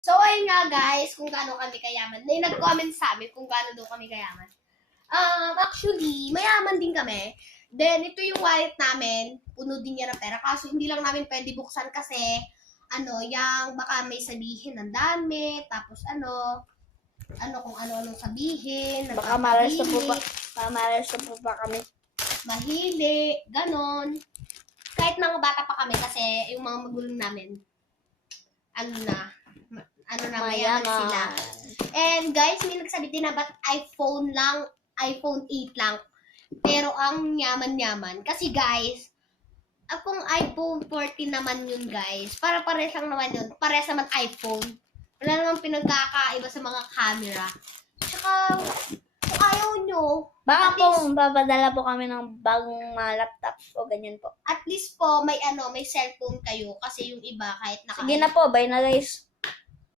So, ayun nga guys, kung gaano kami kayaman. May nag-comment sa amin kung gaano daw kami kayaman. Actually, mayaman din kami. Then, ito yung wallet namin. Puno din niya ng pera. Kaso, hindi lang namin pwede buksan kasi, yung baka may sabihin ng dami. Tapos, kung ano-ano sabihin. Baka malas na po ba kami? Mahili, ganon. Kahit mga bata pa kami kasi yung mga magulang namin, mayaman sila. And guys, may nagsabi din na ba't iPhone 8 lang. Pero ang yaman-yaman. Kasi guys, akong iPhone 14 naman yun guys. Para-pares lang naman yun. Pares naman iPhone. Wala namang pinagkakaiba sa mga camera. Tsaka, kung ayaw nyo, Baka po, papadala po kami ng bagong laptop o ganyan po. at least po, may cellphone kayo. Kasi yung iba, kahit Sige na po, bye na guys.